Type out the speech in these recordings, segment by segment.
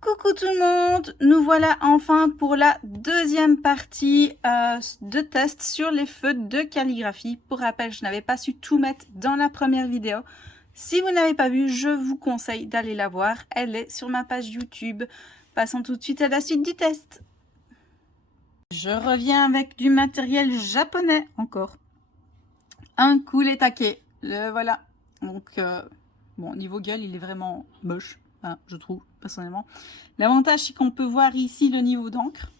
Coucou tout le monde, nous voilà enfin pour la deuxième partie de test sur les feutres de calligraphie. Pour rappel, je n'avais pas su tout mettre dans la première vidéo. Si vous n'avez pas vu, je vous conseille d'aller la voir. Elle est sur ma page YouTube. Passons tout de suite à la suite du test. Je reviens avec du matériel japonais encore. Un Kuretake, le voilà. Donc, bon, niveau gueule, il est vraiment moche. Enfin, je trouve, personnellement. L'avantage, c'est qu'on peut voir ici le niveau d'encre.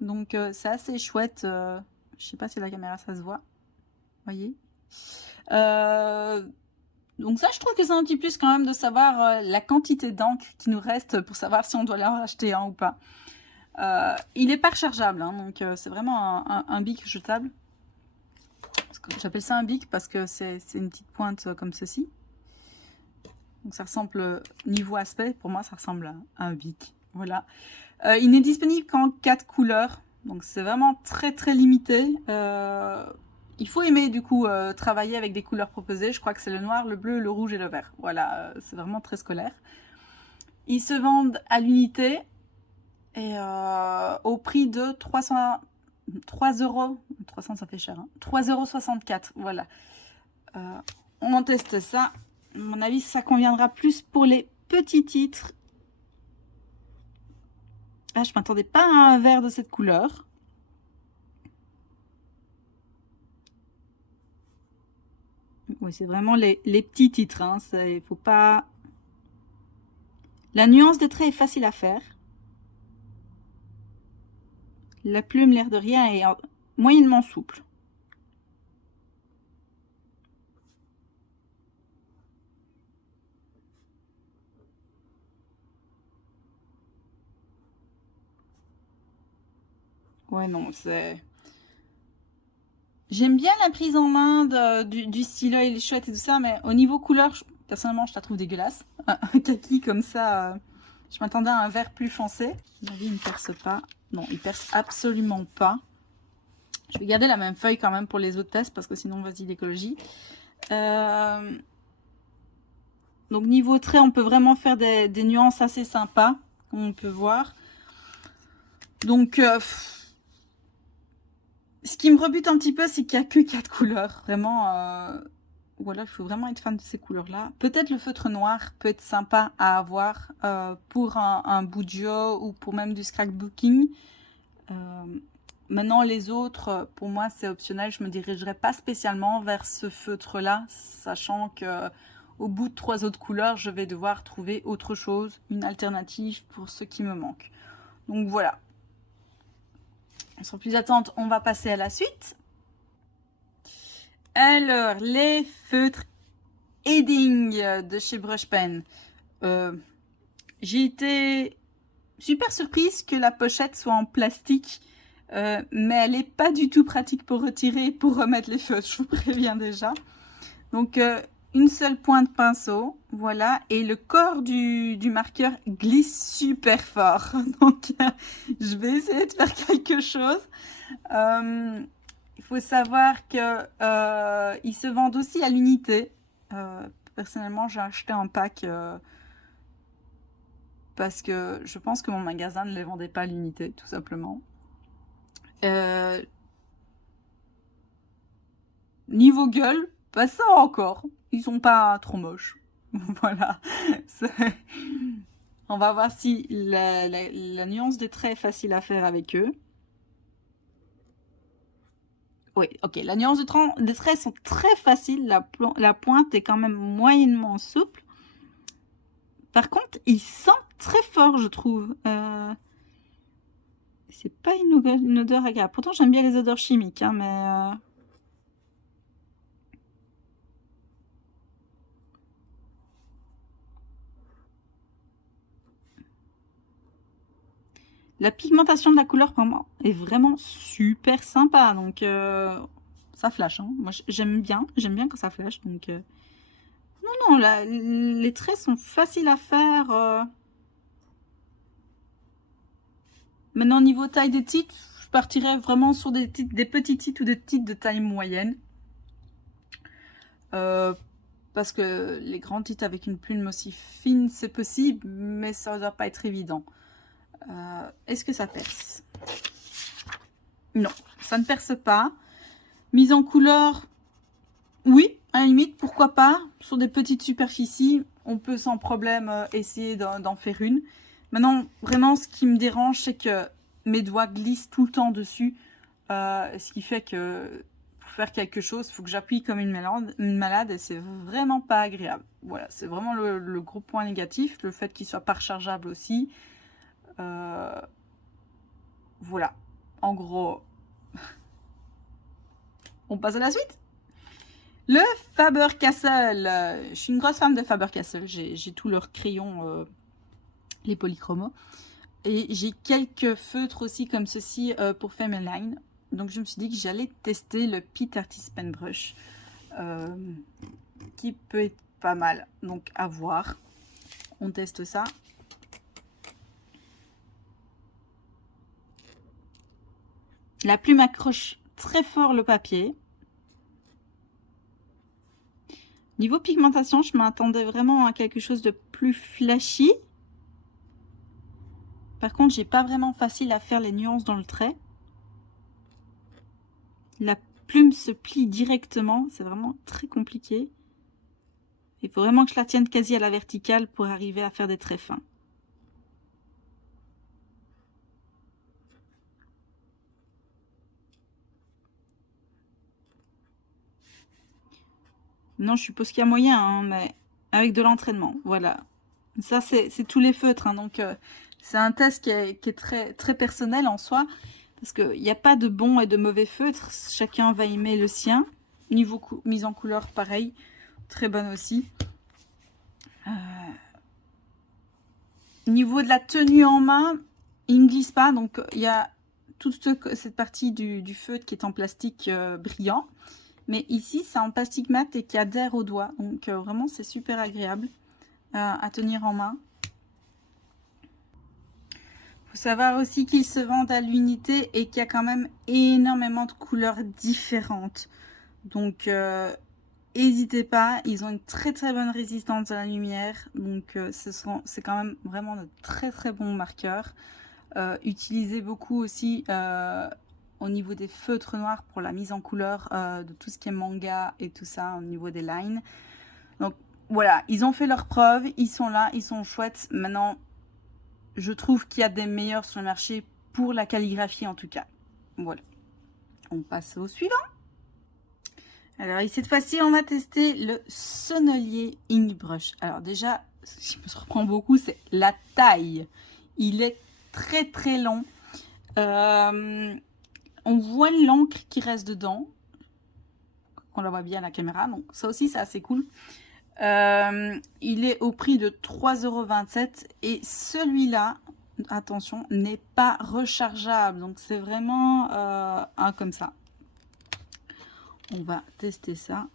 Donc, c'est assez chouette. Je sais pas si la caméra, ça se voit. Voyez. Donc ça, je trouve que c'est un petit plus quand même de savoir la quantité d'encre qui nous reste pour savoir si on doit en racheter un ou pas. Il n'est pas rechargeable, hein, donc c'est vraiment un bic jetable. J'appelle ça un bic parce que c'est une petite pointe comme ceci. Donc ça ressemble, niveau aspect, pour moi ça ressemble à un bic. Voilà. Il n'est disponible qu'en 4 couleurs. Donc c'est vraiment très très limité. Il faut aimer du coup travailler avec des couleurs proposées. Je crois que c'est le noir, le bleu, le rouge et le vert. Voilà, c'est vraiment très scolaire. Ils se vendent à l'unité et au prix de 3 euros. 300 ça fait cher. Hein, 3,64 €. Voilà. On teste ça. À mon avis, ça conviendra plus pour les petits titres. Ah, je m'attendais pas à un vert de cette couleur. Oui, c'est vraiment les petits titres. Hein. Il faut pas... La nuance des traits est facile à faire. La plume, l'air de rien, est moyennement souple. Ouais, non, c'est... J'aime bien la prise en main du stylo, il est chouette et tout ça, mais au niveau couleur, personnellement, je la trouve dégueulasse. Un kaki comme ça, je m'attendais à un vert plus foncé. Ma vie, il ne perce pas. Non, il perce absolument pas. Je vais garder la même feuille quand même pour les autres tests, parce que sinon, vas-y, l'écologie. Donc, niveau trait, on peut vraiment faire des nuances assez sympas, comme on peut voir. Donc... ce qui me rebute un petit peu, c'est qu'il n'y a que 4 couleurs. Vraiment, voilà, il faut vraiment être fan de ces couleurs-là. Peut-être le feutre noir peut être sympa à avoir pour un Bujo ou pour même du scrapbooking. Maintenant, les autres, pour moi, c'est optionnel. Je ne me dirigerai pas spécialement vers ce feutre-là, sachant que au bout de 3 autres couleurs, je vais devoir trouver autre chose, une alternative pour ce qui me manque. Donc voilà. Sans plus attendre, on va passer à la suite. Alors, les feutres Edding de chez Brush Pen. J'ai été super surprise que la pochette soit en plastique, mais elle n'est pas du tout pratique pour retirer et pour remettre les feutres, je vous préviens déjà. Donc, une seule pointe pinceau, voilà, et le corps du marqueur glisse super fort. Donc, je vais essayer de faire quelque chose. Il faut savoir que ils se vendent aussi à l'unité. Personnellement, j'ai acheté un pack parce que je pense que mon magasin ne les vendait pas à l'unité, tout simplement. Niveau gueule, pas ça encore. Ils sont pas trop moches. Voilà. On va voir si la nuance des traits est facile à faire avec eux. Oui, ok. La nuance des traits sont très faciles. La pointe est quand même moyennement souple. Par contre, il sent très fort, je trouve. C'est pas une odeur agréable. Pourtant, j'aime bien les odeurs chimiques, hein, mais... La pigmentation de la couleur, pour moi, est vraiment super sympa. Donc, ça flash. Hein. Moi, j'aime bien quand ça flash. Donc, non, les traits sont faciles à faire. Maintenant, niveau taille des titres, je partirais vraiment sur des petits titres ou des titres de taille moyenne. parce que les grands titres avec une plume aussi fine, c'est possible, mais ça ne doit pas être évident. Est-ce que ça perce? Non, ça ne perce pas. Mise en couleur, oui, à la limite, pourquoi pas. Sur des petites superficies, on peut sans problème essayer d'en faire une. Maintenant, vraiment, ce qui me dérange, c'est que mes doigts glissent tout le temps dessus. Ce qui fait que pour faire quelque chose, il faut que j'appuie comme une malade et c'est vraiment pas agréable. Voilà, c'est vraiment le gros point négatif. Le fait qu'il soit pas rechargeable aussi. Voilà, en gros, on passe à la suite. Le Faber-Castell. Je suis une grosse fan de Faber-Castell. J'ai tous leurs crayons, les polychromos. Et j'ai quelques feutres aussi comme ceci pour Femeline. Donc je me suis dit que j'allais tester le Pitt Artist Paintbrush. Qui peut être pas mal. Donc à voir. On teste ça. La plume accroche très fort le papier. Niveau pigmentation, je m'attendais vraiment à quelque chose de plus flashy. Par contre, j'ai pas vraiment facile à faire les nuances dans le trait. La plume se plie directement, c'est vraiment très compliqué. Il faut vraiment que je la tienne quasi à la verticale pour arriver à faire des traits fins. Non, je suppose qu'il y a moyen, hein, mais avec de l'entraînement, voilà. Ça, c'est tous les feutres, hein, donc c'est un test qui est très, très personnel en soi, parce qu'il n'y a pas de bons et de mauvais feutres, chacun va aimer le sien. Niveau mise en couleur, pareil, très bonne aussi. Niveau de la tenue en main, il ne glisse pas, donc il y a toute cette partie du feutre qui est en plastique brillant. Mais ici, c'est en plastique mat et qui adhère au doigt. Donc vraiment, c'est super agréable à tenir en main. Il faut savoir aussi qu'ils se vendent à l'unité et qu'il y a quand même énormément de couleurs différentes. Donc, n'hésitez pas. Ils ont une très très bonne résistance à la lumière. Donc, c'est quand même vraiment de très très bons marqueurs. Utilisez beaucoup aussi au niveau des feutres noirs pour la mise en couleur de tout ce qui est manga et tout ça au niveau des lines. Donc voilà, ils ont fait leurs preuves, ils sont là, ils sont chouettes. Maintenant, je trouve qu'il y a des meilleurs sur le marché pour la calligraphie en tout cas. Voilà, on passe au suivant. Alors cette fois-ci, on va tester le Sennelier Ink Brush. Alors déjà, ce qui me surprend beaucoup, c'est la taille. Il est très très long. On voit l'encre qui reste dedans. On la voit bien à la caméra. Donc ça aussi, c'est assez cool. Il est au prix de 3,27 € et celui-là, attention, n'est pas rechargeable. Donc c'est vraiment un comme ça. On va tester ça.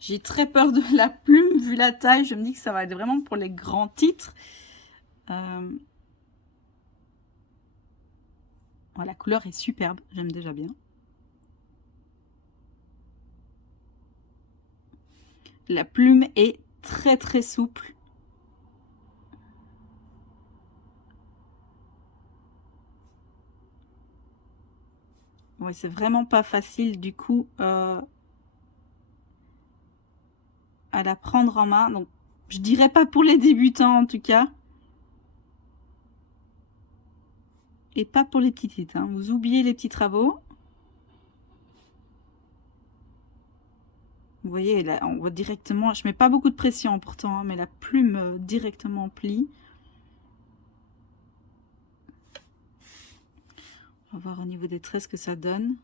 J'ai très peur de la plume vu la taille. Je me dis que ça va être vraiment pour les grands titres. La couleur est superbe. J'aime déjà bien. La plume est très très souple. Ouais, c'est vraiment pas facile du coup à la prendre en main. Donc, je dirais pas pour les débutants en tout cas. Et pas pour les petits titres. Hein. Vous oubliez les petits travaux. Vous voyez, là, on voit directement. Je mets pas beaucoup de pression pourtant, hein, mais la plume directement plie. On va voir au niveau des traits ce que ça donne.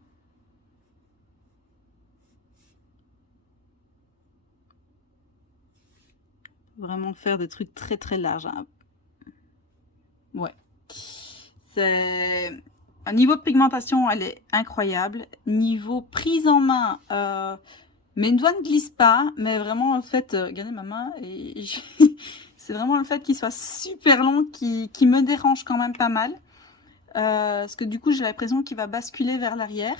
Vraiment faire des trucs très très larges. Hein. Ouais. C'est... Un niveau de pigmentation, elle est incroyable. Niveau prise en main, mes doigts ne glissent pas, mais vraiment, en fait, regardez ma main, et c'est vraiment le fait qu'il soit super long qui me dérange quand même pas mal. Parce que du coup, j'ai l'impression qu'il va basculer vers l'arrière.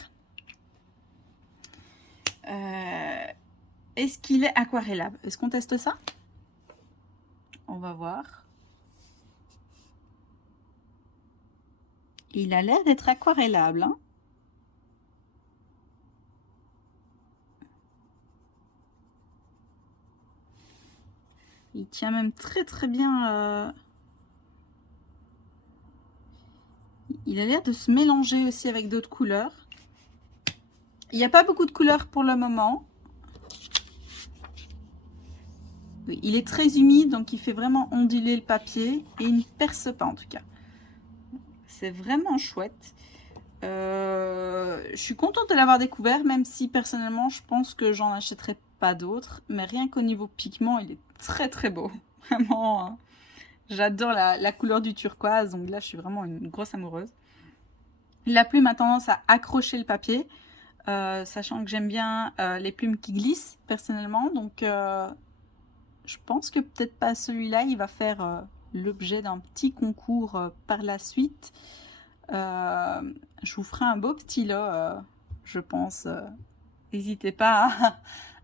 est-ce qu'il est aquarellable? Est-ce qu'on teste ça? On va voir. Il a l'air d'être aquarellable, hein. Il tient même très très bien. Il a l'air de se mélanger aussi avec d'autres couleurs. Il n'y a pas beaucoup de couleurs pour le moment. Oui, il est très humide, donc il fait vraiment onduler le papier. Et il ne perce pas en tout cas. C'est vraiment chouette. Je suis contente de l'avoir découvert, même si personnellement je pense que j'en achèterai pas d'autres. Mais rien qu'au niveau pigment, il est très très beau. Vraiment, hein. J'adore la couleur du turquoise, donc là je suis vraiment une grosse amoureuse. La plume a tendance à accrocher le papier, sachant que j'aime bien les plumes qui glissent personnellement. Donc je pense que peut-être pas celui-là, il va faire l'objet d'un petit concours par la suite. Je vous ferai un beau petit lot, je pense. N'hésitez pas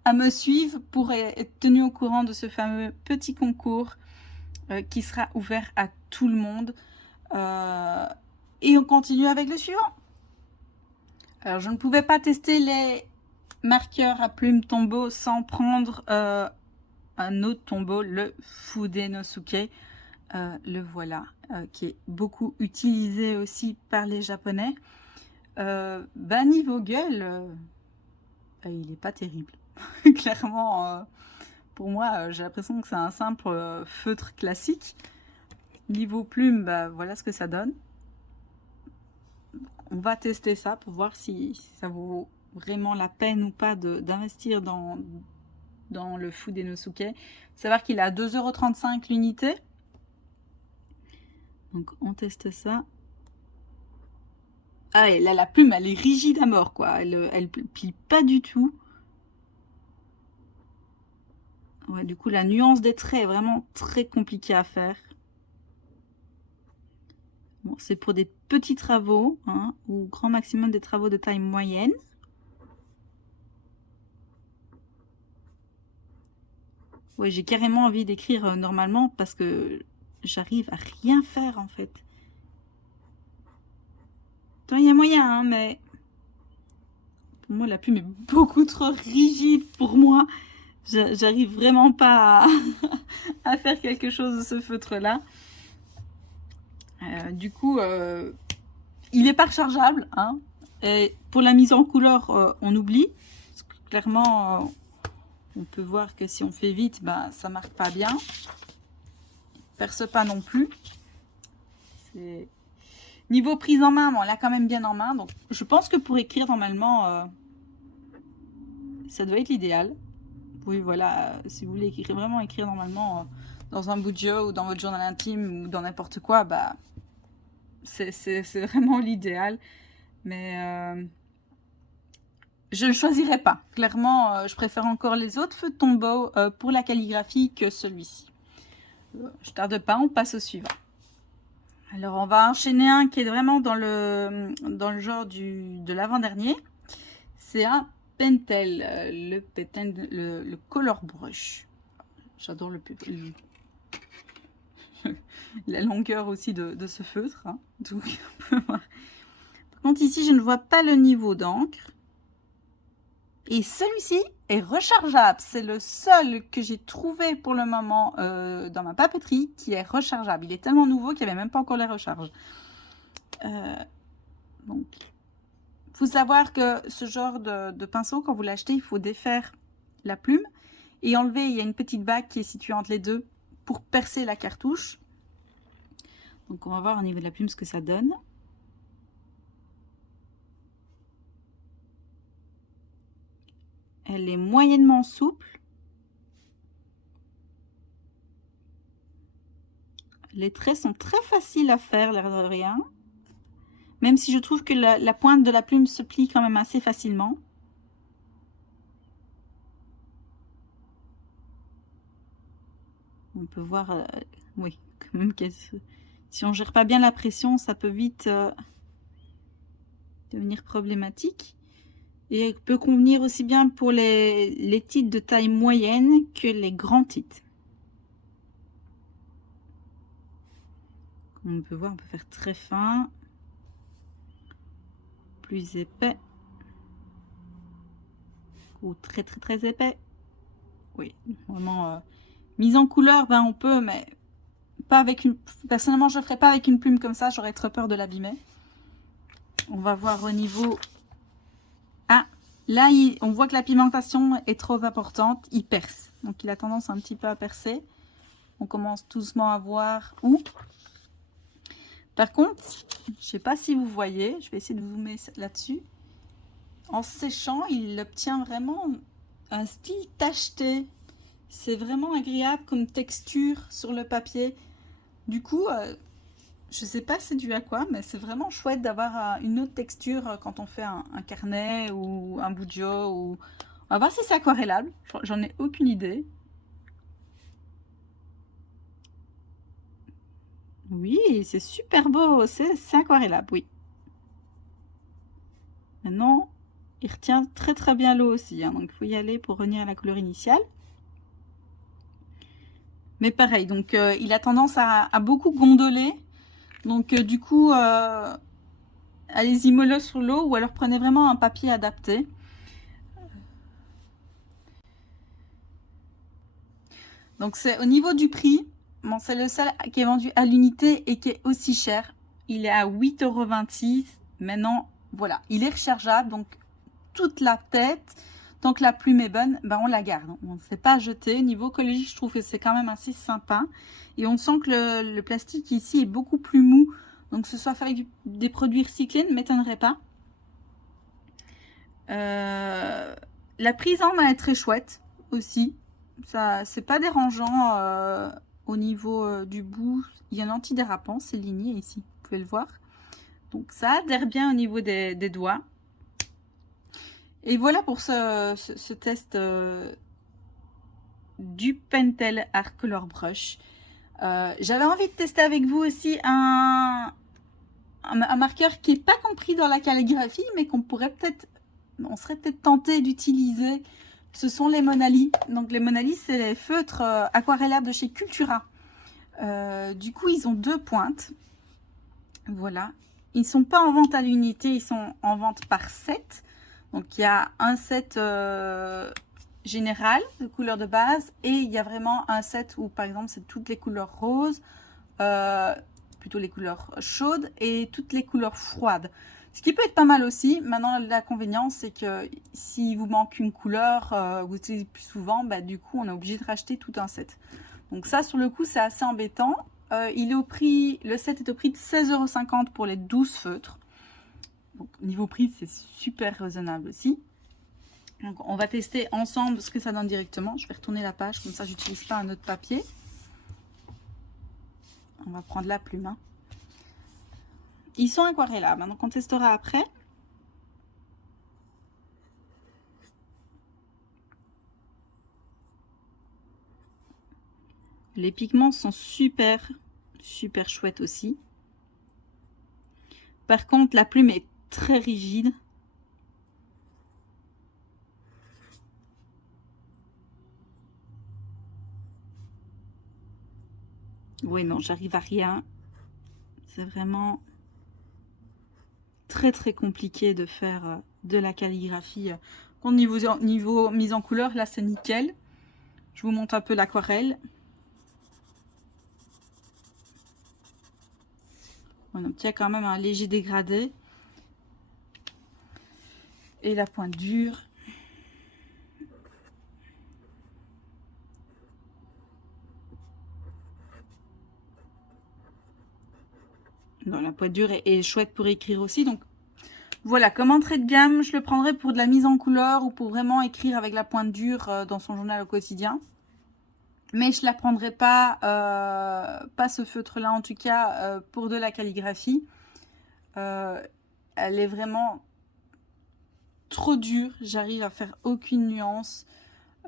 à me suivre pour être tenu au courant de ce fameux petit concours qui sera ouvert à tout le monde. Et on continue avec le suivant. Alors, je ne pouvais pas tester les marqueurs à plumes Tombow sans prendre un autre Tombow, le Fudenosuke. Le voilà, qui est beaucoup utilisé aussi par les Japonais. Niveau gueule, il n'est pas terrible. Clairement, pour moi, j'ai l'impression que c'est un simple feutre classique. Niveau plume, voilà ce que ça donne. On va tester ça pour voir si ça vaut vraiment la peine ou pas d'investir dans le Fudenosuke. Il faut savoir qu'il est à 2,35 € l'unité. Donc on teste ça. Ah, et là la plume elle est rigide à mort quoi. Elle plie pas du tout. Ouais, du coup la nuance des traits est vraiment très compliquée à faire. Bon, c'est pour des petits travaux, hein, ou grand maximum des travaux de taille moyenne. Ouais, j'ai carrément envie d'écrire normalement parce que j'arrive à rien faire en fait. Il y a moyen, hein, mais pour moi la plume est beaucoup trop rigide pour moi. J'arrive vraiment pas à faire quelque chose de ce feutre là. Du coup, il est pas rechargeable, hein. Et pour la mise en couleur, on oublie. Parce que clairement, on peut voir que si on fait vite, ça marque pas bien. Il perce pas non plus. Niveau prise en main, on l'a quand même bien en main. Donc, je pense que pour écrire normalement, ça doit être l'idéal. Oui, voilà, si vous voulez vraiment écrire normalement dans un bout de jeu ou dans votre journal intime ou dans n'importe quoi, c'est vraiment l'idéal. Mais je ne le choisirais pas. Clairement, je préfère encore les autres feux de Tombow pour la calligraphie que celui-ci. Je tarde pas, on passe au suivant. Alors, on va enchaîner un qui est vraiment dans le genre de l'avant-dernier. C'est un Pentel, le Color Brush. J'adore la longueur aussi de ce feutre. Hein. Donc, on peut voir. Par contre, ici, je ne vois pas le niveau d'encre. Et celui-ci est rechargeable. C'est le seul que j'ai trouvé pour le moment dans ma papeterie qui est rechargeable. Il est tellement nouveau qu'il n'y avait même pas encore les recharges. Donc, il faut savoir que ce genre de pinceau, quand vous l'achetez, il faut défaire la plume et enlever, il y a une petite bague qui est située entre les deux pour percer la cartouche. Donc, on va voir au niveau de la plume ce que ça donne. Elle est moyennement souple. Les traits sont très faciles à faire, l'air de rien. Même si je trouve que la pointe de la plume se plie quand même assez facilement. On peut voir, oui, quand même, si on ne gère pas bien la pression, ça peut vite devenir problématique. Et peut convenir aussi bien pour les titres de taille moyenne que les grands titres. Comme on peut voir, on peut faire très fin, plus épais, ou très très très épais. Oui, vraiment mise en couleur, ben on peut, mais pas avec une. Personnellement, je ne ferais pas avec une plume comme ça, j'aurais très peur de l'abîmer. On va voir au niveau. Ah, là, on voit que la pigmentation est trop importante, il perce. Donc il a tendance un petit peu à percer. On commence doucement à voir où. Par contre, je ne sais pas si vous voyez, je vais essayer de zoomer là-dessus. En séchant, il obtient vraiment un style tacheté. C'est vraiment agréable comme texture sur le papier. Du coup, je sais pas c'est dû à quoi, mais c'est vraiment chouette d'avoir une autre texture quand on fait un carnet ou un bujo. Ou... On va voir si c'est aquarellable. J'en ai aucune idée. Oui, c'est super beau. C'est aquarellable, oui. Maintenant, il retient très très bien l'eau aussi. Hein, donc, il faut y aller pour revenir à la couleur initiale. Mais pareil, donc il a tendance à beaucoup gondoler. Donc du coup, allez-y mollo sur l'eau ou alors prenez vraiment un papier adapté. Donc c'est au niveau du prix, bon, c'est le seul qui est vendu à l'unité et qui est aussi cher. Il est à 8,26 €. Maintenant, voilà, il est rechargeable, donc toute la tête, tant que la plume est bonne, ben on la garde. On ne sait pas jeter. Au niveau écologique, je trouve que c'est quand même assez sympa. Et on sent que le plastique ici est beaucoup plus mou. Donc que ce soit fait avec des produits recyclés ne m'étonnerait pas. La prise en main est très chouette aussi. Ça, c'est pas dérangeant au niveau du bout. Il y a un antidérapant, c'est ligné ici, vous pouvez le voir. Donc ça adhère bien au niveau des doigts. Et voilà pour ce test du Pentel Art Color Brush. J'avais envie de tester avec vous aussi un marqueur qui n'est pas compris dans la calligraphie, mais qu'on pourrait peut-être, on serait peut-être tenté d'utiliser. Ce sont les Monali. Donc les Monali, c'est les feutres aquarellables de chez Cultura. Du coup, ils ont 2 pointes. Voilà. Ils ne sont pas en vente à l'unité, ils sont en vente par set. Donc il y a un set général de couleurs de base et il y a vraiment un set où par exemple c'est toutes les couleurs roses, plutôt les couleurs chaudes et toutes les couleurs froides. Ce qui peut être pas mal aussi. Maintenant, l'inconvénient, c'est que si vous manque une couleur, vous utilisez plus souvent, bah, du coup, on est obligé de racheter tout un set. Donc ça, sur le coup, c'est assez embêtant. Il est au prix, le set est au prix de 16,50 € pour les 12 feutres. Donc, niveau prix, c'est super raisonnable aussi. Donc, on va tester ensemble ce que ça donne directement. Je vais retourner la page, comme ça, j'utilise pas un autre papier. On va prendre la plume. Hein. Ils sont aquarellables, donc on testera après. Les pigments sont super chouettes aussi. Par contre, la plume est très rigide. Oui, non, j'arrive à rien. C'est vraiment très compliqué de faire de la calligraphie. Au niveau mise en couleur, là, c'est nickel. Je vous montre un peu l'aquarelle. On obtient quand même un léger dégradé. Et la pointe dure. Non, la pointe dure est chouette pour écrire aussi. Donc voilà, comme entrée de gamme, je le prendrais pour de la mise en couleur ou pour vraiment écrire avec la pointe dure dans son journal au quotidien. Mais je ne la prendrai pas, pas ce feutre-là en tout cas, pour de la calligraphie. Elle est vraiment trop dure, j'arrive à faire aucune nuance.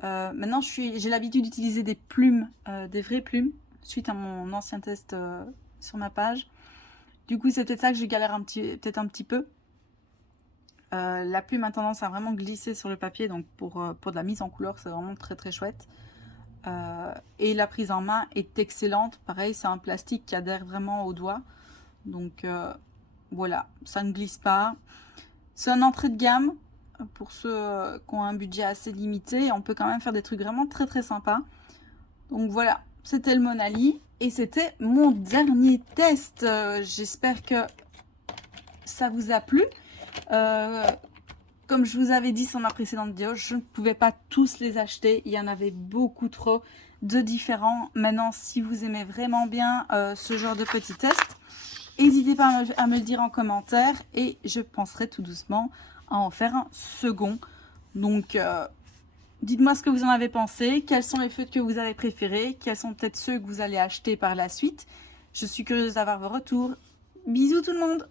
Maintenant, j'ai l'habitude d'utiliser des plumes, des vraies plumes, suite à mon ancien test sur ma page. Du coup, c'est peut-être ça que je galère peut-être un petit peu. La plume a tendance à vraiment glisser sur le papier, donc pour de la mise en couleur, c'est vraiment très très chouette. Et la prise en main est excellente. Pareil, c'est un plastique qui adhère vraiment au doigt. Donc voilà, ça ne glisse pas. C'est un entrée de gamme pour ceux qui ont un budget assez limité. On peut quand même faire des trucs vraiment très très sympas. Donc voilà, c'était le Monali et c'était mon dernier test. J'espère que ça vous a plu. Comme je vous avais dit sur ma précédente vidéo, je ne pouvais pas tous les acheter. Il y en avait beaucoup trop de différents. Maintenant, si vous aimez vraiment bien ce genre de petits tests, n'hésitez pas à me le dire en commentaire et je penserai tout doucement à en faire un second. Donc, dites-moi ce que vous en avez pensé. Quels sont les feutres que vous avez préférés? Quels sont peut-être ceux que vous allez acheter par la suite? Je suis curieuse d'avoir vos retours. Bisous tout le monde!